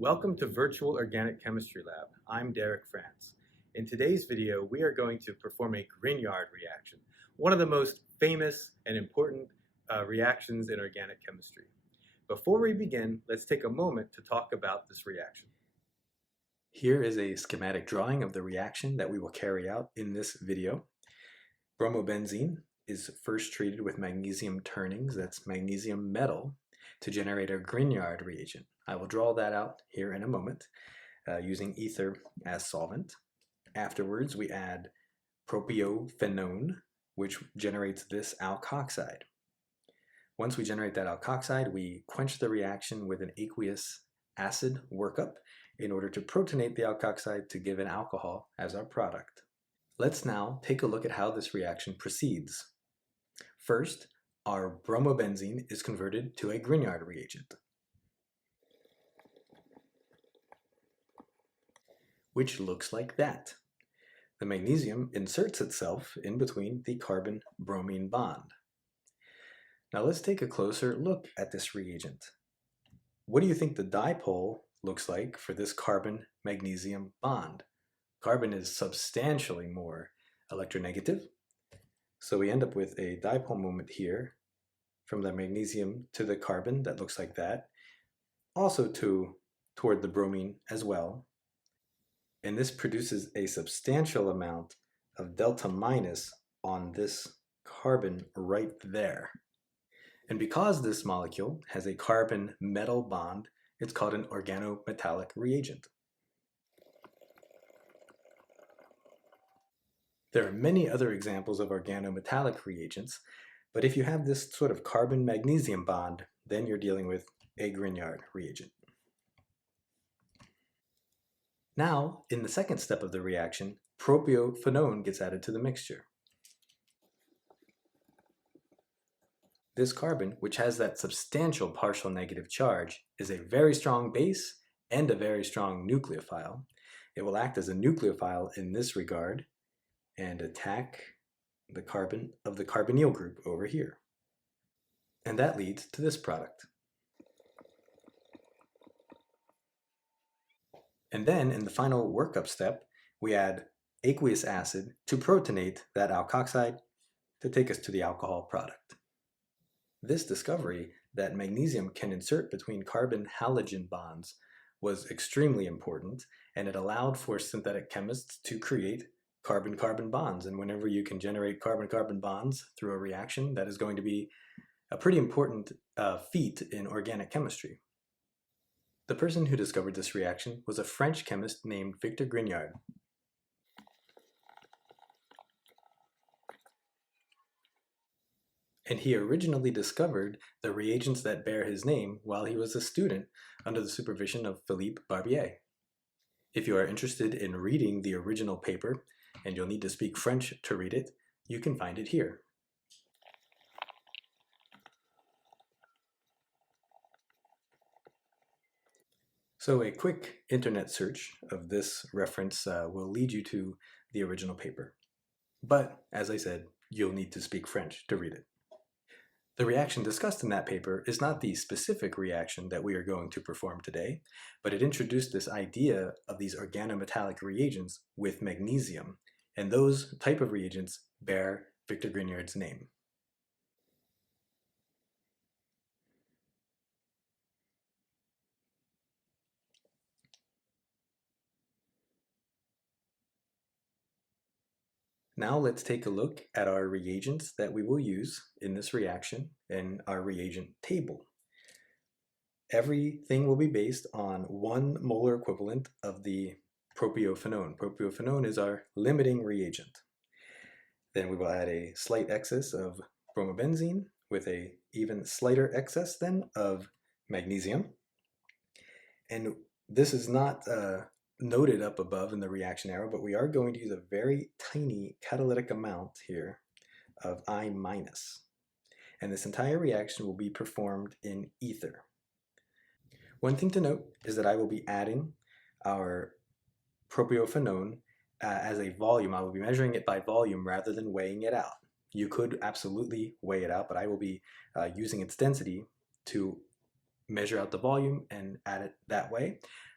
Welcome to Virtual Organic Chemistry Lab. I'm Derek France. In today's video, we are going to perform a Grignard reaction, one of the most famous and important reactions in organic chemistry. Before we begin, let's take a moment to talk about this reaction. Here is a schematic drawing of the reaction that we will carry out in this video. Bromobenzene is first treated with magnesium turnings, that's magnesium metal, to generate a Grignard reagent. I will draw that out here in a moment using ether as solvent. Afterwards, we add propiophenone, which generates this alkoxide. Once we generate that alkoxide, we quench the reaction with an aqueous acid workup in order to protonate the alkoxide to give an alcohol as our product. Let's now take a look at how this reaction proceeds. First, our bromobenzene is converted to a Grignard reagent, which looks like that. The magnesium inserts itself in between the carbon-bromine bond. Now let's take a closer look at this reagent. What do you think the dipole looks like for this carbon-magnesium bond? Carbon is substantially more electronegative, so we end up with a dipole moment here from the magnesium to the carbon that looks like that, also toward the bromine as well. And this produces a substantial amount of delta minus on this carbon right there. And because this molecule has a carbon-metal bond, it's called an organometallic reagent. There are many other examples of organometallic reagents, but if you have this sort of carbon-magnesium bond, then you're dealing with a Grignard reagent. Now, in the second step of the reaction, propiophenone gets added to the mixture. This carbon, which has that substantial partial negative charge, is a very strong base and a very strong nucleophile. It will act as a nucleophile in this regard and attack the carbon of the carbonyl group over here. And that leads to this product. And then in the final workup step, we add aqueous acid to protonate that alkoxide to take us to the alcohol product. This discovery that magnesium can insert between carbon-halogen bonds was extremely important, and it allowed for synthetic chemists to create carbon-carbon bonds. And whenever you can generate carbon-carbon bonds through a reaction, that is going to be a pretty important feat in organic chemistry. The person who discovered this reaction was a French chemist named Victor Grignard. And he originally discovered the reagents that bear his name while he was a student under the supervision of Philippe Barbier. If you are interested in reading the original paper, and you'll need to speak French to read it, you can find it here. So a quick internet search of this reference will lead you to the original paper. But, as I said, you'll need to speak French to read it. The reaction discussed in that paper is not the specific reaction that we are going to perform today, but it introduced this idea of these organometallic reagents with magnesium, and those type of reagents bear Victor Grignard's name. Now let's take a look at our reagents that we will use in this reaction in our reagent table. Everything will be based on 1 molar equivalent of the propiophenone. Propiophenone is our limiting reagent. Then we will add a slight excess of bromobenzene with a even slighter excess then of magnesium. And this is not noted up above in the reaction arrow, but we are going to use a very tiny catalytic amount here of I-. And this entire reaction will be performed in ether. One thing to note is that I will be adding our propiophenone as a volume. I will be measuring it by volume rather than weighing it out. You could absolutely weigh it out, but I will be using its density to measure out the volume and add it that way.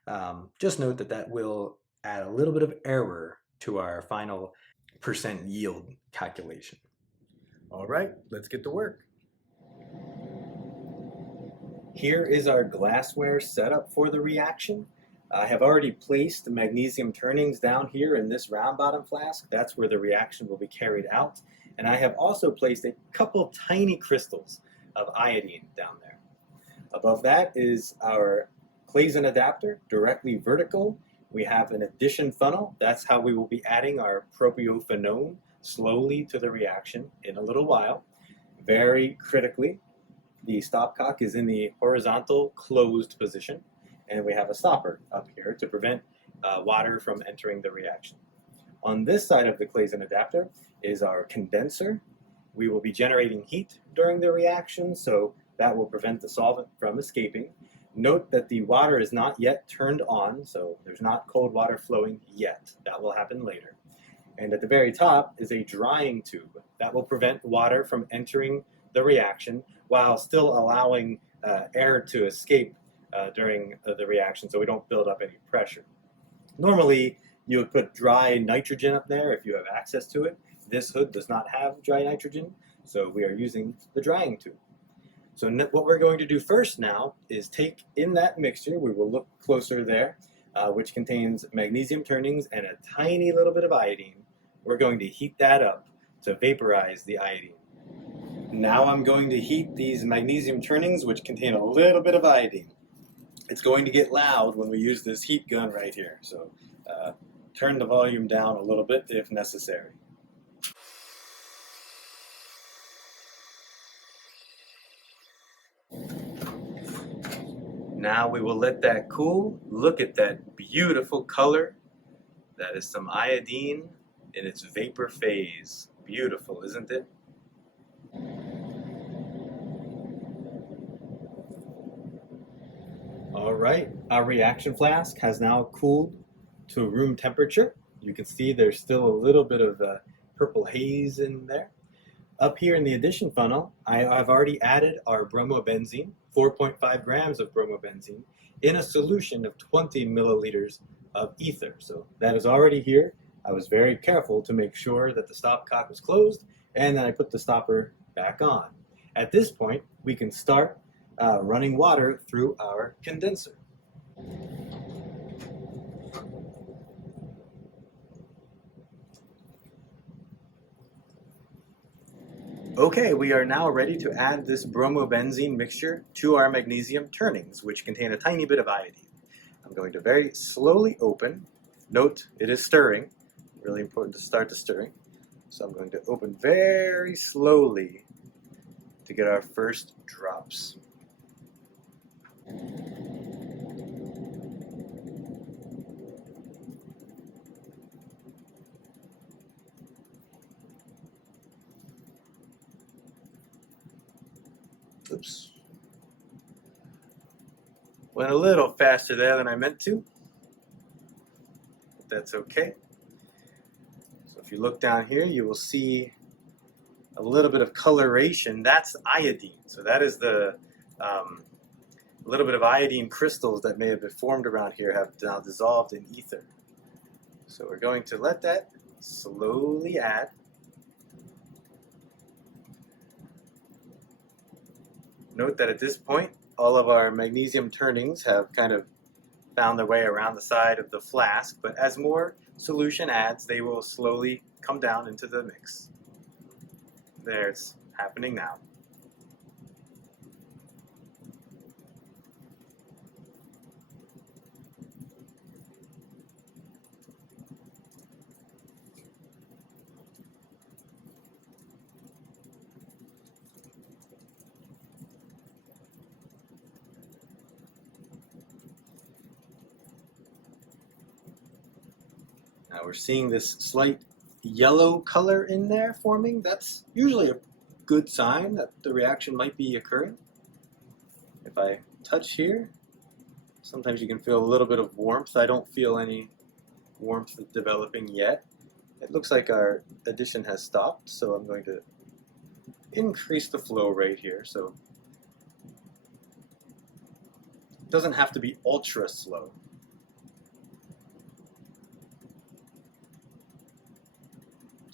Just note that that will add a little bit of error to our final percent yield calculation. All right, let's get to work. Here is our glassware setup for the reaction. I have already placed the magnesium turnings down here in this round bottom flask. That's where the reaction will be carried out. And I have also placed a couple tiny crystals of iodine down there. Above that is our Claisen adapter, directly vertical. We have an addition funnel. That's how we will be adding our propiophenone slowly to the reaction in a little while. Very critically, the stopcock is in the horizontal closed position, and we have a stopper up here to prevent water from entering the reaction. On this side of the Claisen adapter is our condenser. We will be generating heat during the reaction, so that will prevent the solvent from escaping. Note that the water is not yet turned on, so there's not cold water flowing yet. That will happen later. And at the very top is a drying tube that will prevent water from entering the reaction while still allowing air to escape during the reaction so we don't build up any pressure. Normally, you would put dry nitrogen up there if you have access to it. This hood does not have dry nitrogen, so we are using the drying tube. So what we're going to do first now is take in that mixture, we will look closer there, which contains magnesium turnings and a tiny little bit of iodine. We're going to heat that up to vaporize the iodine. Now I'm going to heat these magnesium turnings, which contain a little bit of iodine. It's going to get loud when we use this heat gun right here, so turn the volume down a little bit if necessary. Now we will let that cool. Look at that beautiful color. That is some iodine in its vapor phase. Beautiful, isn't it? All right, our reaction flask has now cooled to room temperature. You can see there's still a little bit of purple haze in there. Up here in the addition funnel, I've already added our bromobenzene, 4.5 grams of bromobenzene, in a solution of 20 milliliters of ether. So that is already here. I was very careful to make sure that the stopcock was closed, and then I put the stopper back on. At this point, we can start running water through our condenser. Okay, we are now ready to add this bromobenzene mixture to our magnesium turnings, which contain a tiny bit of iodine. I'm going to very slowly open. Note, it is stirring. Really important to start the stirring. So I'm going to open very slowly to get our first drops. Oops. Went a little faster there than I meant to. But that's okay. So if you look down here, you will see a little bit of coloration. That's iodine. So that is the little bit of iodine crystals that may have been formed around here have now dissolved in ether. So we're going to let that slowly add. Note that at this point, all of our magnesium turnings have kind of found their way around the side of the flask, but as more solution adds, they will slowly come down into the mix. There, it's happening now. Now we're seeing this slight yellow color in there forming. That's usually a good sign that the reaction might be occurring. If I touch here, sometimes you can feel a little bit of warmth. I don't feel any warmth developing yet. It looks like our addition has stopped, so I'm going to increase the flow rate here. So it doesn't have to be ultra slow.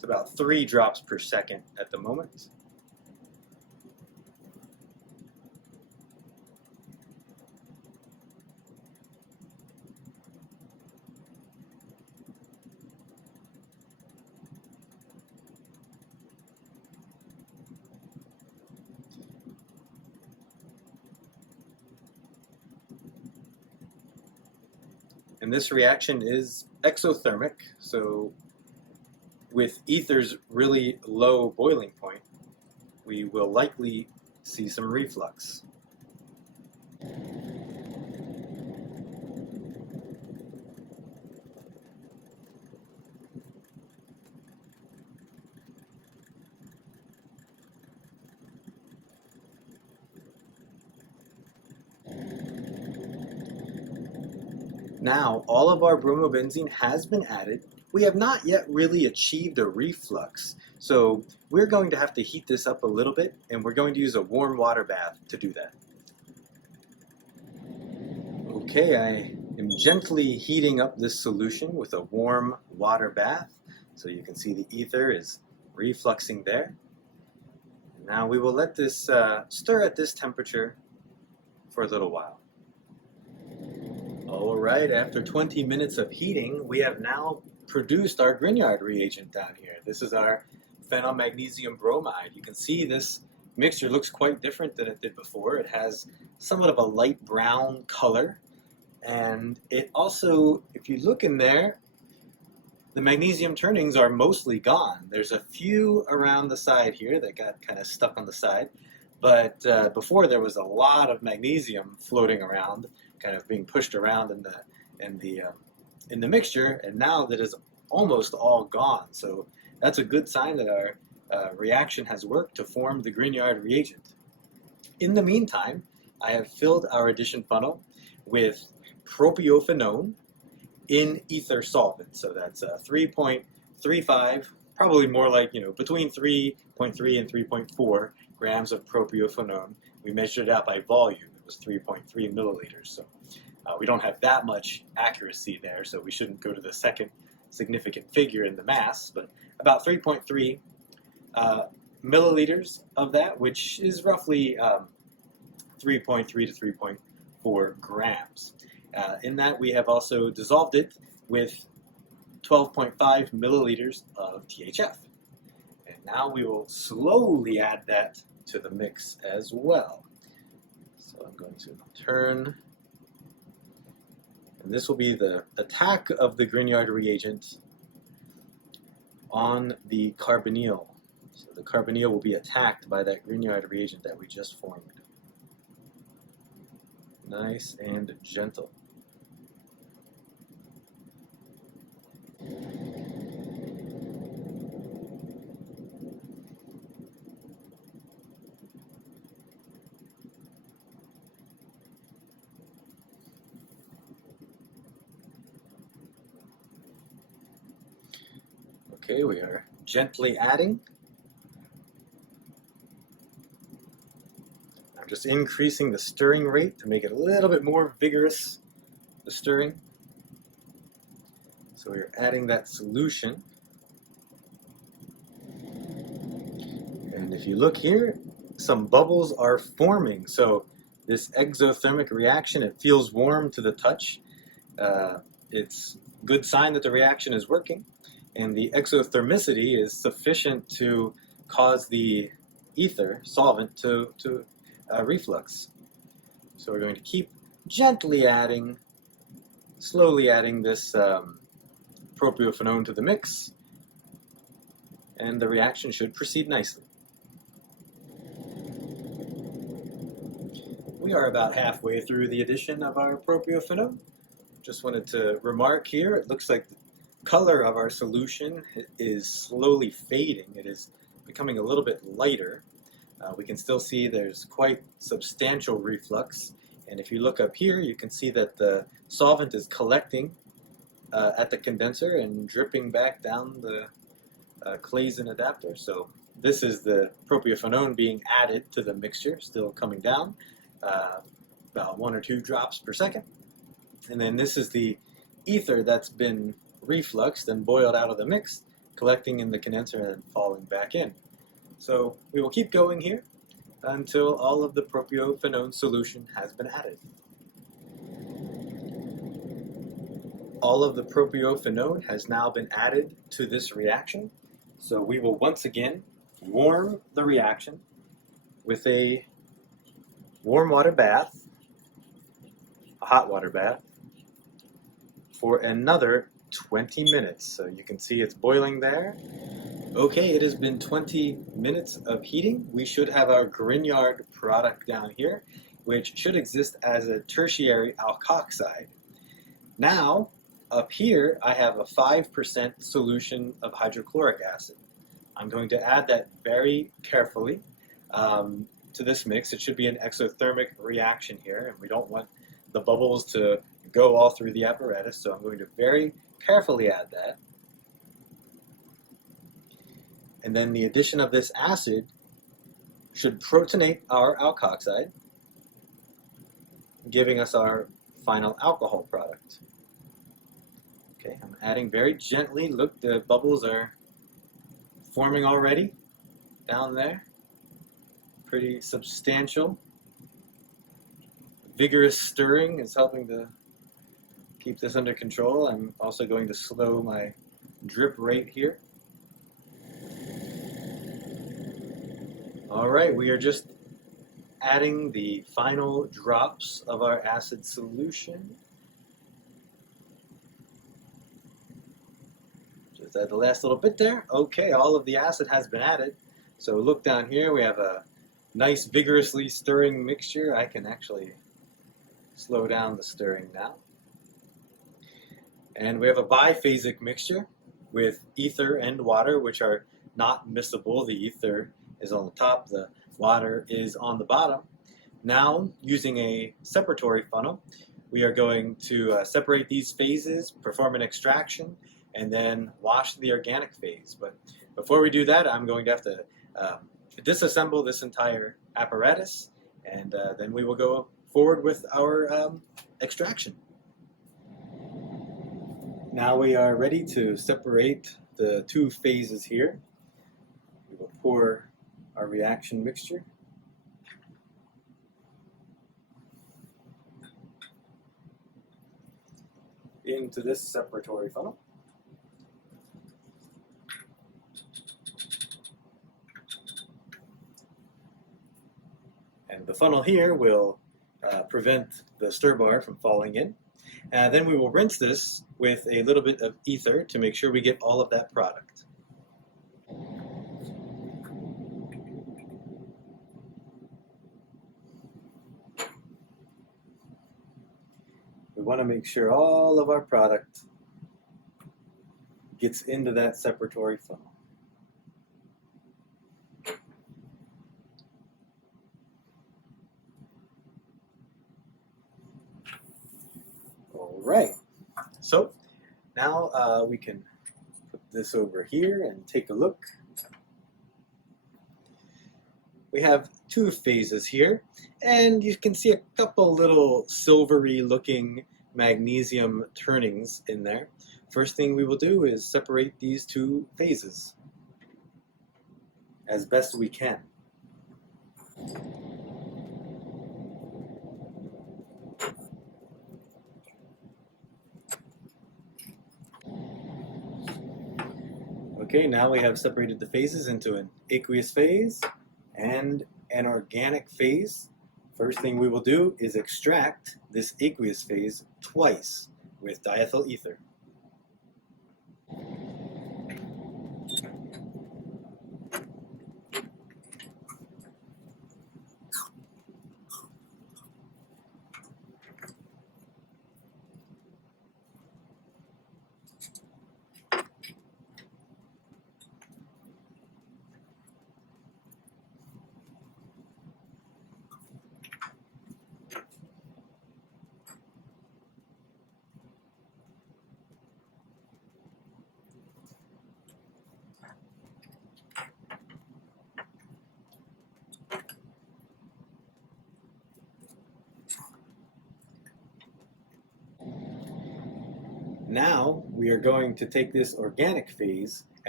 about 3 drops per second at the moment. And this reaction is exothermic, so with ether's really low boiling point, we will likely see some reflux. Now, all of our bromobenzene has been added. We have not yet really achieved a reflux, so we're going to have to heat this up a little bit, and we're going to use a warm water bath to do that. Okay, I am gently heating up this solution with a warm water bath, so you can see the ether is refluxing there. Now we will let this stir at this temperature for a little while. Alright, after 20 minutes of heating, we have now produced our Grignard reagent down here. This is our phenylmagnesium bromide. You can see this mixture looks quite different than it did before. It has somewhat of a light brown color, and it also, if you look in there, the magnesium turnings are mostly gone. There's a few around the side here that got kind of stuck on the side, but before there was a lot of magnesium floating around, kind of being pushed around in the mixture, and now that is almost all gone. So that's a good sign that our reaction has worked to form the Grignard reagent. In the meantime, I have filled our addition funnel with propiophenone in ether solvent. So that's 3.35, probably more like, between 3.3 and 3.4 grams of propiophenone. We measured it out by volume. It was 3.3 milliliters. So we don't have that much accuracy there, so we shouldn't go to the second significant figure in the mass, but about 3.3 milliliters of that, which is roughly 3.3 to 3.4 grams. In that, we have also dissolved it with 12.5 milliliters of THF. And now we will slowly add that to the mix as well. So I'm going to turn, and this will be the attack of the Grignard reagent on the carbonyl. So the carbonyl will be attacked by that Grignard reagent that we just formed. Nice and gentle. Okay, we are gently adding. I'm just increasing the stirring rate to make it a little bit more vigorous, the stirring. So we're adding that solution. And if you look here, some bubbles are forming. So this exothermic reaction, it feels warm to the touch. It's a good sign that the reaction is working. And the exothermicity is sufficient to cause the ether solvent to reflux. So we're going to keep gently adding, slowly adding this propiophenone to the mix, and the reaction should proceed nicely. We are about halfway through the addition of our propiophenone. Just wanted to remark here, it looks like the color of our solution is slowly fading. It is becoming a little bit lighter. We can still see there's quite substantial reflux, and if you look up here, you can see that the solvent is collecting at the condenser and dripping back down the Claisen adapter. So this is the propiophenone being added to the mixture, still coming down, about 1 or 2 drops per second. And then this is the ether that's been refluxed and boiled out of the mix, collecting in the condenser and then falling back in. So we will keep going here until all of the propiophenone solution has been added. All of the propiophenone has now been added to this reaction. So we will once again warm the reaction with a warm water bath, a hot water bath, for another 20 minutes. So you can see it's boiling there. Okay, it has been 20 minutes of heating. We should have our Grignard product down here, which should exist as a tertiary alkoxide. Now, up here, I have a 5% solution of hydrochloric acid. I'm going to add that very carefully to this mix. It should be an exothermic reaction here, and we don't want the bubbles to go all through the apparatus, so I'm going to very carefully add that. And then the addition of this acid should protonate our alkoxide, giving us our final alcohol product. Okay, I'm adding very gently. Look, the bubbles are forming already down there. Pretty substantial. Vigorous stirring is helping to keep this under control. I'm also going to slow my drip rate here. All right, we are just adding the final drops of our acid solution. Just add the last little bit there. Okay, all of the acid has been added. So look down here, we have a nice vigorously stirring mixture. I can actually slow down the stirring now. And we have a biphasic mixture with ether and water, which are not miscible. The ether is on the top, the water is on the bottom. Now, using a separatory funnel, we are going to separate these phases, perform an extraction, and then wash the organic phase. But before we do that, I'm going to have to disassemble this entire apparatus, and then we will go forward with our extraction. Now we are ready to separate the two phases here. We will pour our reaction mixture into this separatory funnel. And the funnel here will prevent the stir bar from falling in. Then we will rinse this with a little bit of ether to make sure we get all of that product. We want to make sure all of our product gets into that separatory funnel. All right, so now we can put this over here and take a look. We have two phases here, and you can see a couple little silvery looking magnesium turnings in there. First thing we will do is separate these two phases as best we can. Okay, now we have separated the phases into an aqueous phase and an organic phase. First thing we will do is extract this aqueous phase twice with diethyl ether. Now we are going to take this organic phase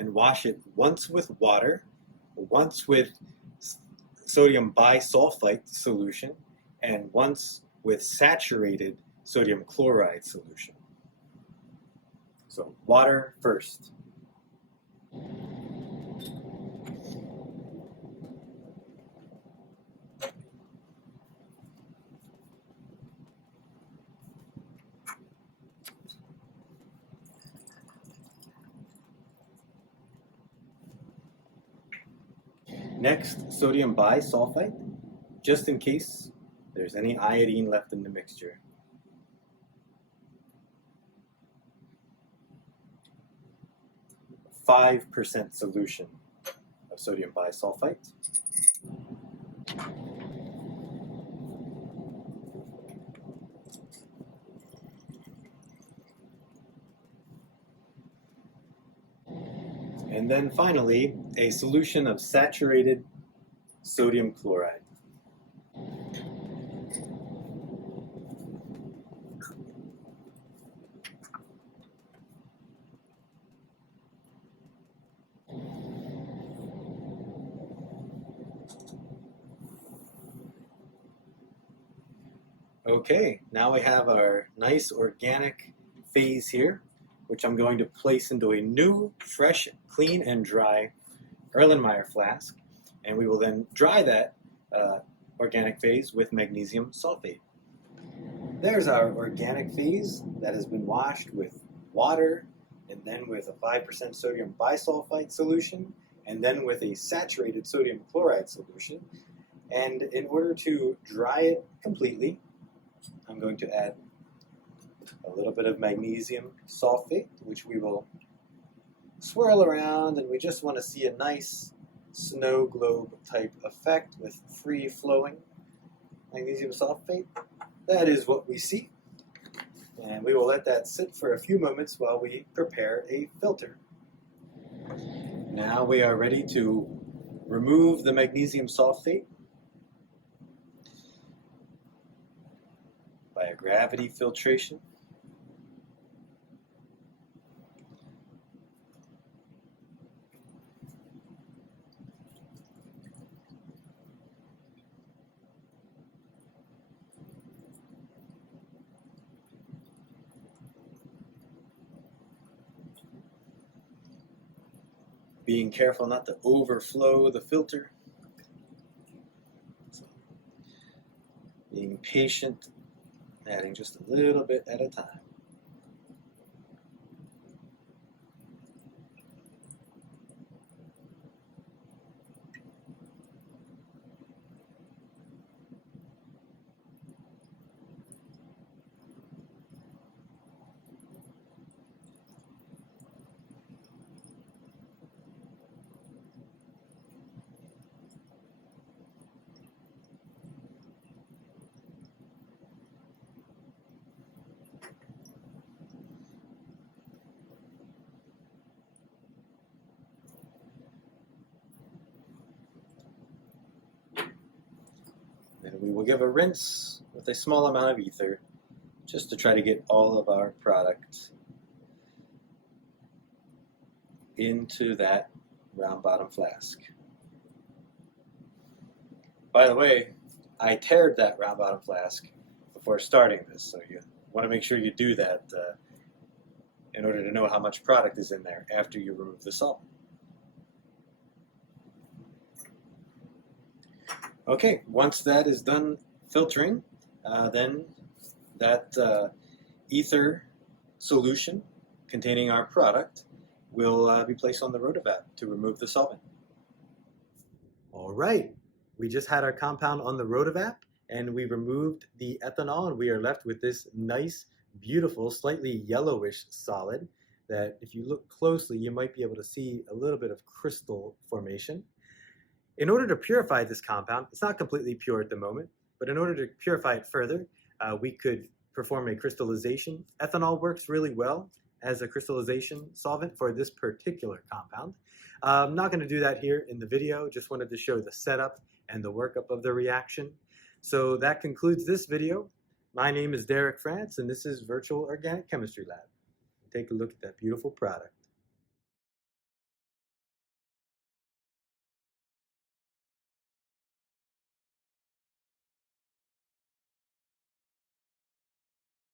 and wash it once with water, once with sodium bisulfite solution, and once with saturated sodium chloride solution. So water first. Next, sodium bisulfite, just in case there's any iodine left in the mixture. A 5% solution of sodium bisulfite. And then finally, a solution of saturated sodium chloride. Okay, now we have our nice organic phase here, which I'm going to place into a new, fresh, clean, and dry Erlenmeyer flask, and we will then dry that organic phase with magnesium sulfate. There's our organic phase that has been washed with water, and then with a 5% sodium bisulfite solution, and then with a saturated sodium chloride solution. And in order to dry it completely, I'm going to add a little bit of magnesium sulfate, which we will swirl around, and we just want to see a nice snow globe type effect with free flowing magnesium sulfate. That is what we see, and we will let that sit for a few moments while we prepare a filter. Now we are ready to remove the magnesium sulfate by a gravity filtration. Being careful not to overflow the filter. So, being patient, adding just a little bit at a time. Then we will give a rinse with a small amount of ether, just to try to get all of our product into that round bottom flask. By the way, I tared that round bottom flask before starting this, so you want to make sure you do that in order to know how much product is in there after you remove the salt. Okay, once that is done filtering, then that ether solution containing our product will be placed on the rotovap to remove the solvent. All right, we just had our compound on the rotovap, and we removed the ethanol, and we are left with this nice, beautiful, slightly yellowish solid that if you look closely, you might be able to see a little bit of crystal formation. In order to purify this compound, it's not completely pure at the moment, but in order to purify it further, we could perform a crystallization. Ethanol works really well as a crystallization solvent for this particular compound. I'm not going to do that here in the video, just wanted to show the setup and the workup of the reaction. So that concludes this video. My name is Derek France, and this is Virtual Organic Chemistry Lab. Take a look at that beautiful product.